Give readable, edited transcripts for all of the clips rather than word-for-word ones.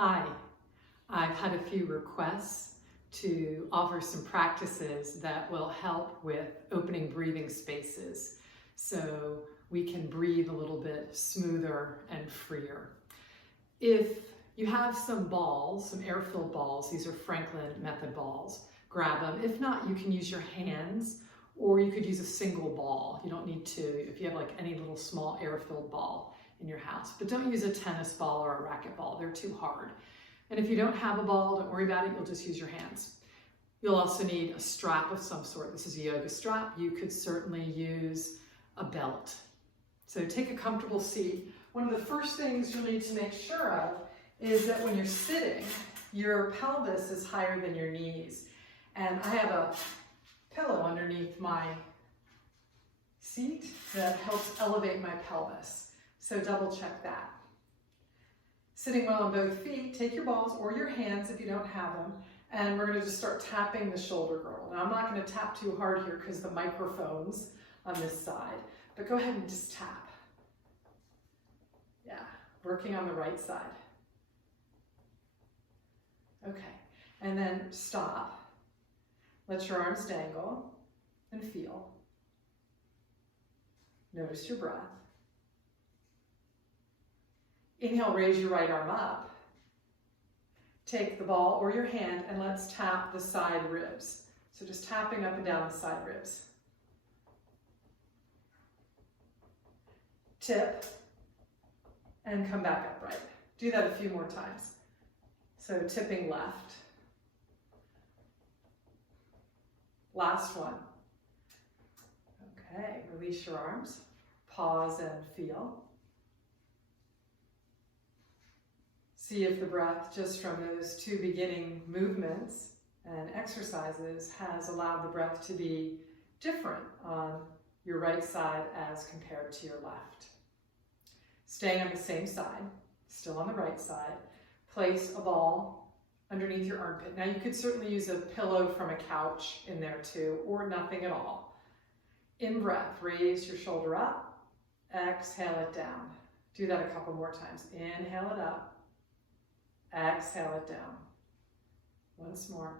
Hi, I've had a few requests to offer some practices that will help with opening breathing spaces so we can breathe a little bit smoother and freer. If you have some balls, some air-filled balls, these are Franklin method balls, grab them. If not, you can use your hands or you could use a single ball. You don't need to if you have like any little small air-filled ball in your house. But don't use a tennis ball or a racquetball, they're too hard. And if you don't have a ball, don't worry about it, you'll just use your hands. You'll also need a strap of some sort. This is a yoga strap. You could certainly use a belt. So take a comfortable seat. One of the first things you'll need to make sure of is that when you're sitting, your pelvis is higher than your knees. And I have a pillow underneath my seat that helps elevate my pelvis. So double check that. Sitting well on both feet, take your balls or your hands if you don't have them, and we're going to just start tapping the shoulder girdle. Now I'm not going to tap too hard here because the microphone's on this side, but go ahead and just tap. Yeah, working on the right side. Okay, and then stop. Let your arms dangle and feel. Notice your breath. Inhale, raise your right arm up. Take the ball or your hand and let's tap the side ribs. So just tapping up and down the side ribs. Tip and come back upright. Do that a few more times. So tipping left. Last one. Okay, release your arms. Pause and feel. See if the breath, just from those two beginning movements and exercises, has allowed the breath to be different on your right side as compared to your left. Staying on the same side, still on the right side, place a ball underneath your armpit. Now you could certainly use a pillow from a couch in there too, or nothing at all. In breath, raise your shoulder up, exhale it down. Do that a couple more times. Inhale it up. Exhale it down. Once more.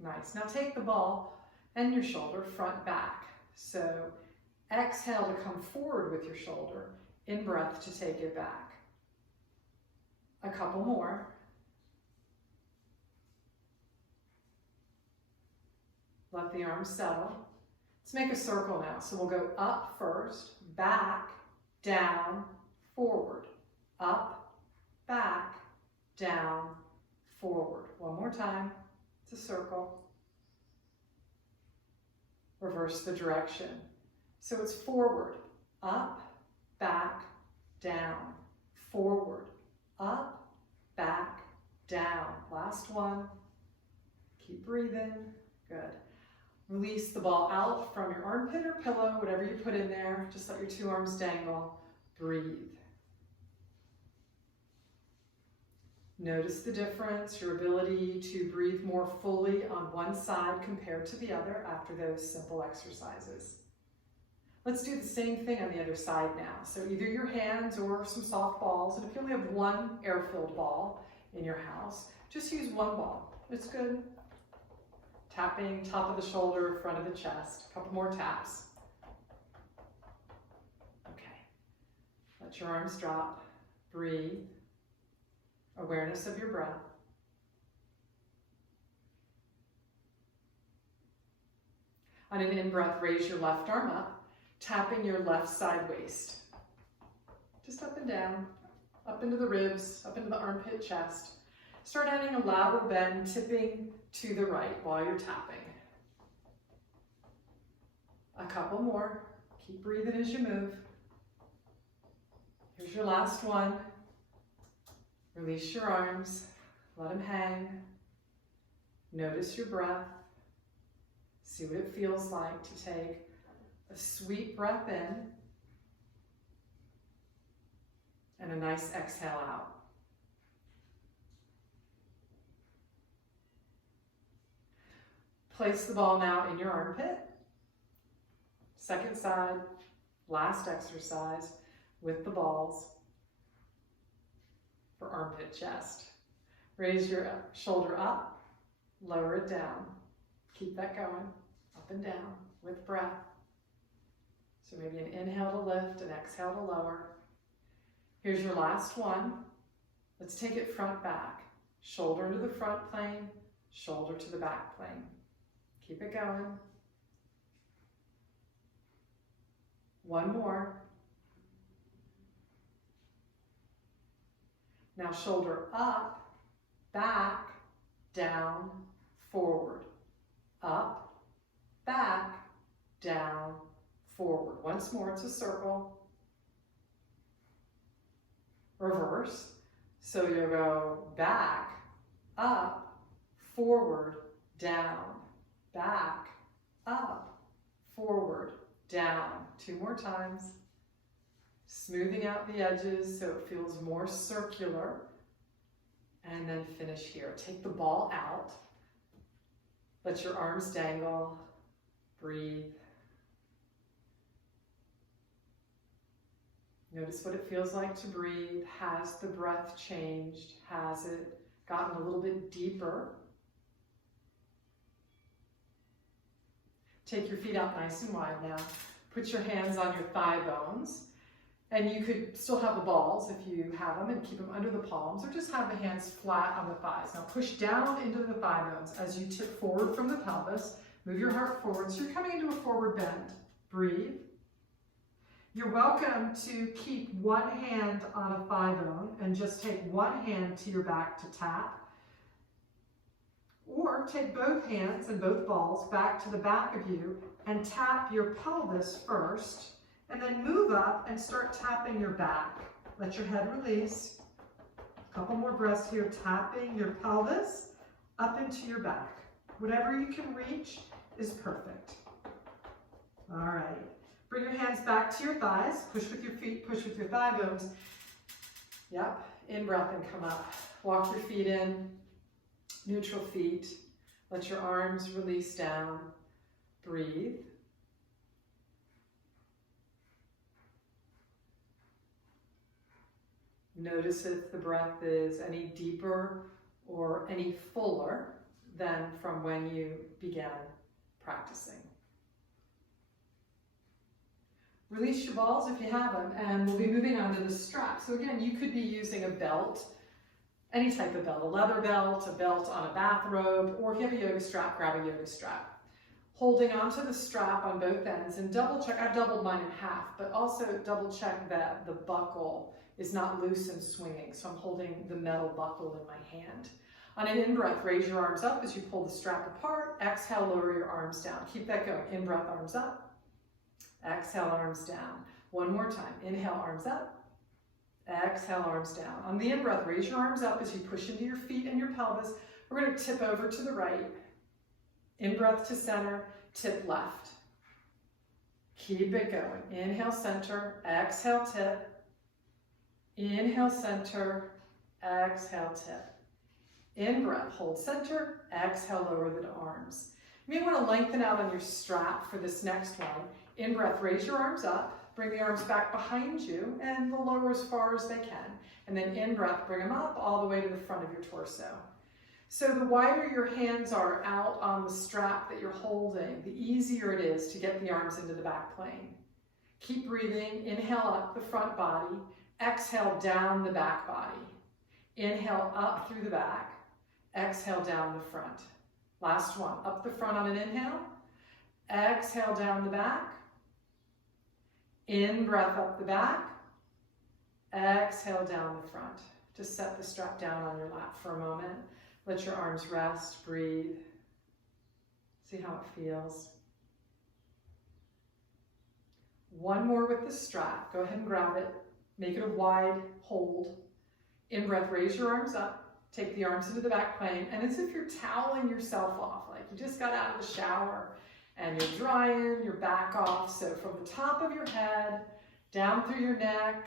Nice. Now take the ball and your shoulder front back. So exhale to come forward with your shoulder. In breath to take it back. A couple more. Let the arms settle. Let's make a circle now. So we'll go up first, back, down, forward. Up, back, down, forward. One more time. It's a circle. Reverse the direction. So it's forward, up, back, down, forward, up, back, down. Last one. Keep breathing. Good. Release the ball out from your armpit or pillow, whatever you put in there. Just let your two arms dangle. Breathe. Notice the difference, your ability to breathe more fully on one side compared to the other after those simple exercises. Let's do the same thing on the other side now. So either your hands or some soft balls, and if you only have one air-filled ball in your house, just use one ball. It's good. Tapping top of the shoulder, front of the chest. A couple more taps. Okay. Let your arms drop. Breathe. Awareness of your breath. On an in-breath, raise your left arm up, tapping your left side waist. Just up and down, up into the ribs, up into the armpit, chest. Start adding a lateral bend, tipping to the right while you're tapping. A couple more. Keep breathing as you move. Here's your last one. Release your arms, let them hang. Notice your breath. See what it feels like to take a sweet breath in and a nice exhale out. Place the ball now in your armpit. Second side, last exercise with the balls. armpit, chest. Raise your shoulder up, lower it down. Keep that going, up and down with breath. So maybe an inhale to lift, an exhale to lower. Here's your last one. Let's take it front back. Shoulder into the front plane, shoulder to the back plane. Keep it going. One more. Now shoulder up, back, down, forward. Up, back, down, forward. Once more, it's a circle. Reverse. So you'll go back, up, forward, down, back, up, forward, down. 2 more times. Smoothing out the edges so it feels more circular. And then finish here. Take the ball out. Let your arms dangle. Breathe. Notice what it feels like to breathe. Has the breath changed? Has it gotten a little bit deeper? Take your feet out nice and wide now. Put your hands on your thigh bones. And you could still have the balls if you have them and keep them under the palms, or just have the hands flat on the thighs. Now push down into the thigh bones as you tip forward from the pelvis. Move your heart forward. So you're coming into a forward bend. Breathe. You're welcome to keep one hand on a thigh bone and just take one hand to your back to tap. Or take both hands and both balls back to the back of you and tap your pelvis first, and then move up and start tapping your back. Let your head release. A couple more breaths here, tapping your pelvis up into your back. Whatever you can reach is perfect. All right. Bring your hands back to your thighs. Push with your feet, push with your thigh bones. Yep. In breath and come up. Walk your feet in. Neutral feet. Let your arms release down. Breathe. Notice if the breath is any deeper or any fuller than from when you began practicing. Release your balls if you have them, and we'll be moving on to the strap. So again, you could be using a belt, any type of belt, a leather belt, a belt on a bathrobe, or if you have a yoga strap, grab a yoga strap. Holding onto the strap on both ends, and double check, I've doubled mine in half, but also double check that the buckle is not loose and swinging. So I'm holding the metal buckle in my hand. On an in-breath, raise your arms up as you pull the strap apart. Exhale, lower your arms down. Keep that going. In-breath, arms up. Exhale, arms down. One more time. Inhale, arms up. Exhale, arms down. On the in-breath, raise your arms up as you push into your feet and your pelvis. We're going to tip over to the right. In-breath to center, tip left. Keep it going. Inhale, center. Exhale, tip. Inhale, center. Exhale, tip. In-breath, hold center. Exhale, lower the arms. You may want to lengthen out on your strap for this next one. In-breath, raise your arms up. Bring the arms back behind you and the lower as far as they can. And then in-breath, bring them up all the way to the front of your torso. So the wider your hands are out on the strap that you're holding, the easier it is to get the arms into the back plane. Keep breathing. Inhale up the front body. Exhale down the back body. Inhale up through the back. Exhale down the front. Last one. Up the front on an inhale. Exhale down the back. In breath up the back. Exhale down the front. Just set the strap down on your lap for a moment. Let your arms rest. Breathe. See how it feels. One more with the strap. Go ahead and grab it. Make it a wide hold. In breath, raise your arms up. Take the arms into the back plane. And it's as if you're toweling yourself off, like you just got out of the shower and you're drying your back off. So from the top of your head, down through your neck,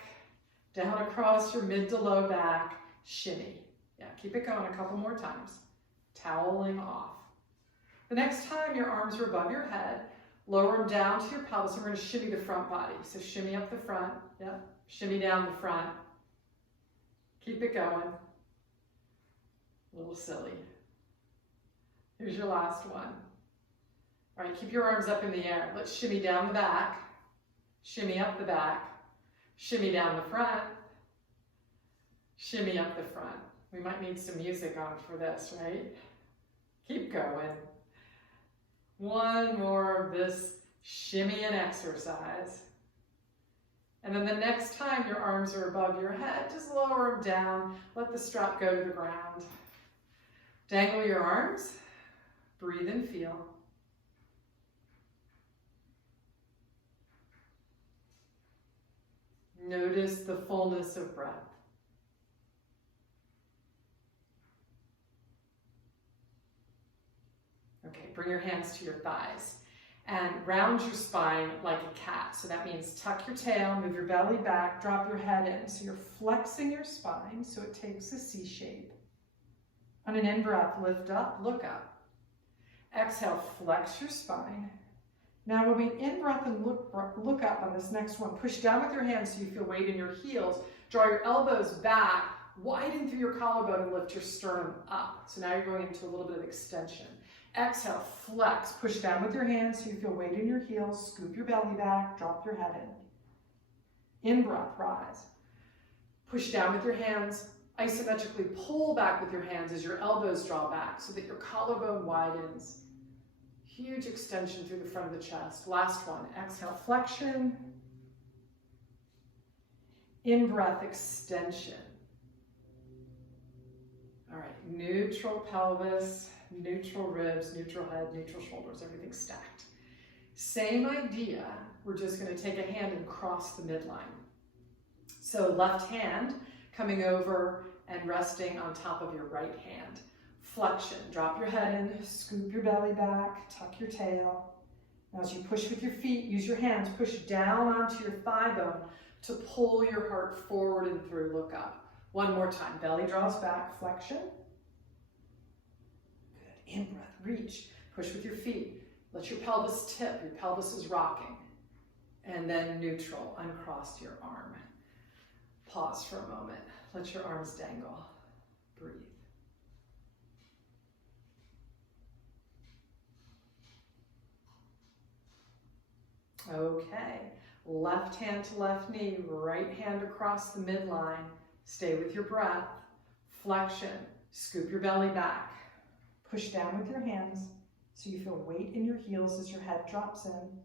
down across your mid to low back, shimmy. Yeah, keep it going a couple more times. Toweling off. The next time your arms are above your head, lower them down to your pelvis. We're going to shimmy the front body. So shimmy up the front. Yep. Shimmy down the front. Keep it going. A little silly. Here's your last one. All right, keep your arms up in the air. Let's shimmy down the back, shimmy up the back, shimmy down the front, shimmy up the front. We might need some music on for this, right? Keep going. One more of this shimmy and exercise. And then the next time your arms are above your head, just lower them down. Let the strap go to the ground. Dangle your arms. Breathe and feel. Notice the fullness of breath. Okay, bring your hands to your thighs and round your spine like a cat. So that means tuck your tail, move your belly back, drop your head in. So you're flexing your spine so it takes a C shape. On an in-breath, lift up, look up. Exhale, flex your spine. Now when we in-breath and look up on this next one, push down with your hands so you feel weight in your heels. Draw your elbows back, widen through your collarbone and lift your sternum up. So now you're going into a little bit of extension. Exhale, flex, push down with your hands so you feel weight in your heels. Scoop your belly back, drop your head in. In-breath, rise. Push down with your hands. Isometrically pull back with your hands as your elbows draw back so that your collarbone widens. Huge extension through the front of the chest. Last one, exhale, flexion. In-breath, extension. All right, neutral pelvis, neutral ribs, neutral head, neutral shoulders, everything stacked. Same idea, we're just going to take a hand and cross the midline. So left hand coming over and resting on top of your right hand. Flexion, drop your head in, scoop your belly back, tuck your tail. Now as you push with your feet, use your hands, push down onto your thigh bone to pull your heart forward and through, look up. One more time, belly draws back, flexion. Good, in-breath, reach, push with your feet. Let your pelvis tip, your pelvis is rocking. And then neutral, uncross your arm. Pause for a moment, let your arms dangle, breathe. Okay, left hand to left knee, right hand across the midline. Stay with your breath. Flexion, scoop your belly back. Push down with your hands so you feel weight in your heels as your head drops in.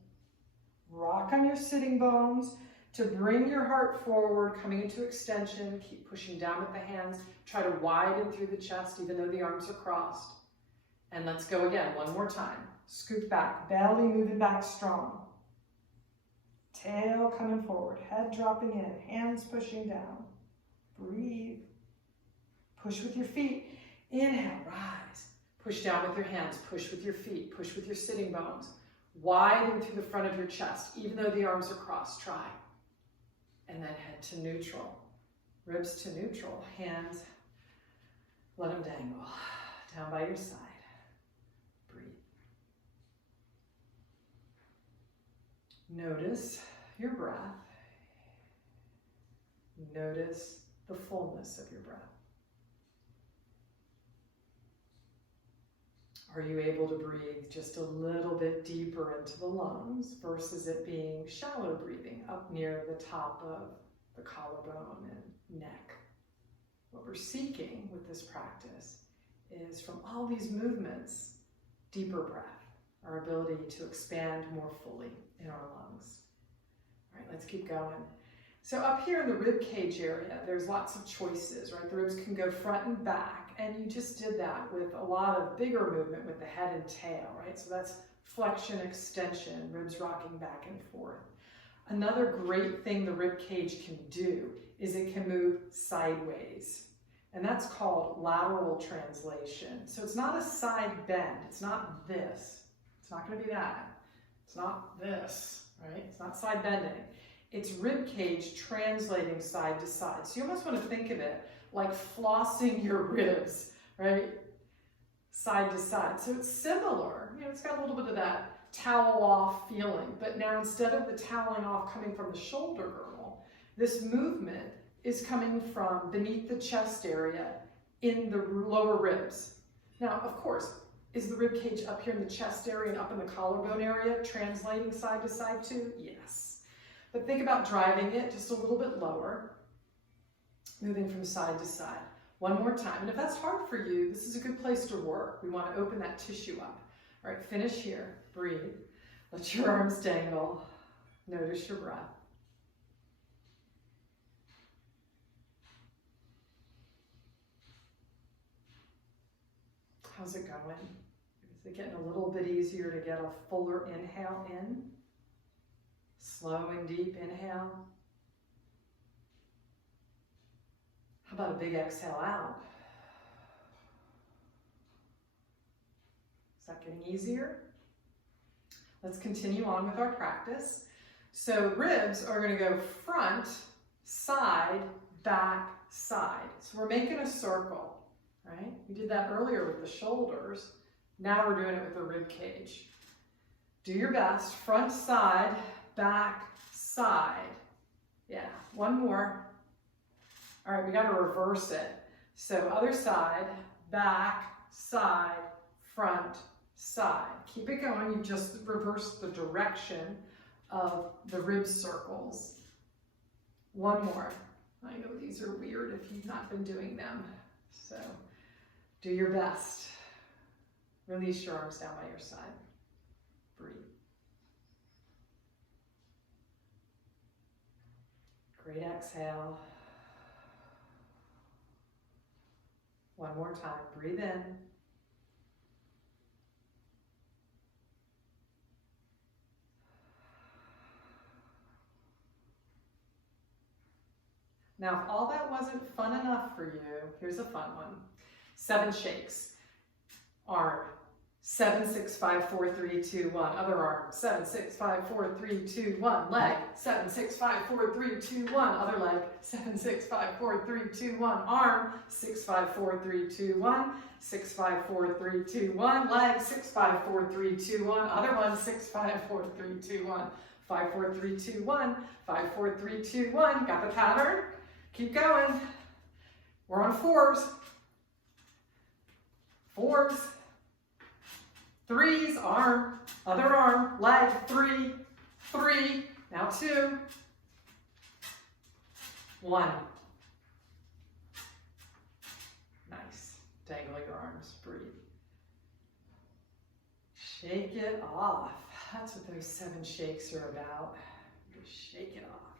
Rock on your sitting bones to bring your heart forward, coming into extension. Keep pushing down with the hands. Try to widen through the chest even though the arms are crossed. And let's go again, one more time. Scoop back, belly moving back strong. Tail coming forward, head dropping in, hands pushing down. Breathe. Push with your feet. Inhale, rise. Push down with your hands, push with your feet, push with your sitting bones. Widen through the front of your chest, even though the arms are crossed, try. And then head to neutral. Ribs to neutral, hands, let them dangle. Down by your side. Breathe. Notice your breath. Notice the fullness of your breath. Are you able to breathe just a little bit deeper into the lungs versus it being shallow breathing up near the top of the collarbone and neck? What we're seeking with this practice is from all these movements, deeper breath, our ability to expand more fully in our lungs. All right, let's keep going. So up here in the rib cage area, there's lots of choices, right? The ribs can go front and back, and you just did that with a lot of bigger movement with the head and tail, right? So that's flexion, extension, ribs rocking back and forth. Another great thing the rib cage can do is it can move sideways, and that's called lateral translation. So it's not a side bend, it's not this, it's not gonna be that, it's not this, right? It's not side bending. It's rib cage translating side to side. So you almost want to think of it like flossing your ribs, right? Side to side. So it's similar. You know, it's got a little bit of that towel off feeling, but now instead of the toweling off coming from the shoulder girdle, this movement is coming from beneath the chest area in the lower ribs. Now, of course, is the rib cage up here in the chest area and up in the collarbone area translating side to side too? Yes. But think about driving it just a little bit lower, moving from side to side. One more time. And if that's hard for you, this is a good place to work. We want to open that tissue up. All right, finish here. Breathe. Let your arms dangle. Notice your breath. How's it going? Is it getting a little bit easier to get a fuller inhale in? Slow and deep inhale. How about a big exhale out? Is that getting easier? Let's continue on with our practice. So ribs are going to go front, side, back, side. So we're making a circle, right? We did that earlier with the shoulders. Now we're doing it with the rib cage. Do your best. Front, side, back, side. Yeah, one more. All right, we got to reverse it. So other side, back, side, front, side. Keep it going. You just reverse the direction of the rib circles. One more. I know these are weird if you've not been doing them. So do your best. Release your arms down by your side. Breathe. Great exhale. One more time. Breathe in. Now, if all that wasn't fun enough for you, here's a fun one. 7 shakes. Arm. 7, 6, 5, 4, 3, 2, 1. Other arm. 7, 6, 5, 4, 3, 2, 1. Leg. 7, 6, 5, 4, 3, 2, 1. Other leg. 7, 6, 5, 4, 3, 2, 1. Arm. 6, 5, 4, 3, 2, 1. 6, 5, 4, 3, 2, 1. Leg. 6, 5, 4, 3, 2, 1. Other one. 6, 5, 4, 3, 2, 1. 5, 4, 3, 2, 1. 5, 4, 3, 2, 1. Got the pattern? Keep going. We're on 4s. 4s. 3s, arm, other arm, leg, 3, 3, now 2, 1. Nice. Dangle your arms, breathe. Shake it off. That's what those 7 shakes are about. Just shake it off.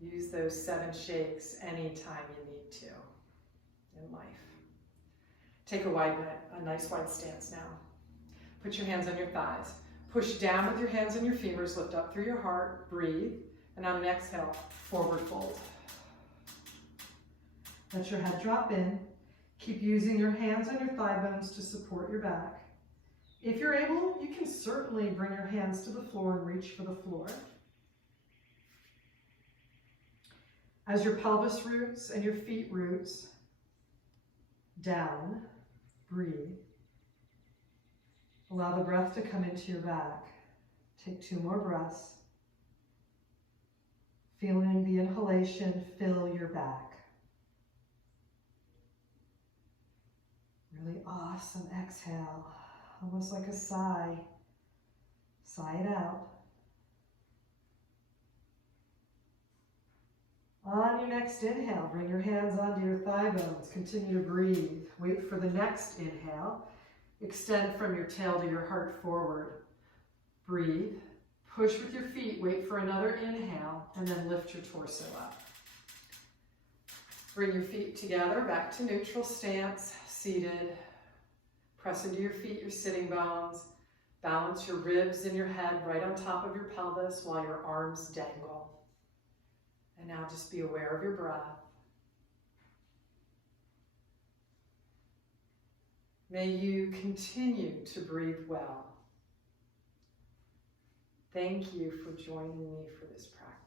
Use those 7 shakes anytime you need to in life. Take a nice wide stance now. Put your hands on your thighs. Push down with your hands on your femurs, lift up through your heart, breathe, and on an exhale, forward fold. Let your head drop in. Keep using your hands on your thigh bones to support your back. If you're able, you can certainly bring your hands to the floor and reach for the floor. As your pelvis roots and your feet roots down, breathe. Allow the breath to come into your back. Take 2 more breaths. Feeling the inhalation fill your back. Really awesome exhale, almost like a sigh. Sigh it out. On your next inhale, bring your hands onto your thigh bones. Continue to breathe. Wait for the next inhale. Extend from your tail to your heart forward. Breathe. Push with your feet. Wait for another inhale, and then lift your torso up. Bring your feet together, back to neutral stance, seated. Press into your feet, your sitting bones. Balance your ribs and your head right on top of your pelvis while your arms dangle. And now just be aware of your breath. May you continue to breathe well. Thank you for joining me for this practice.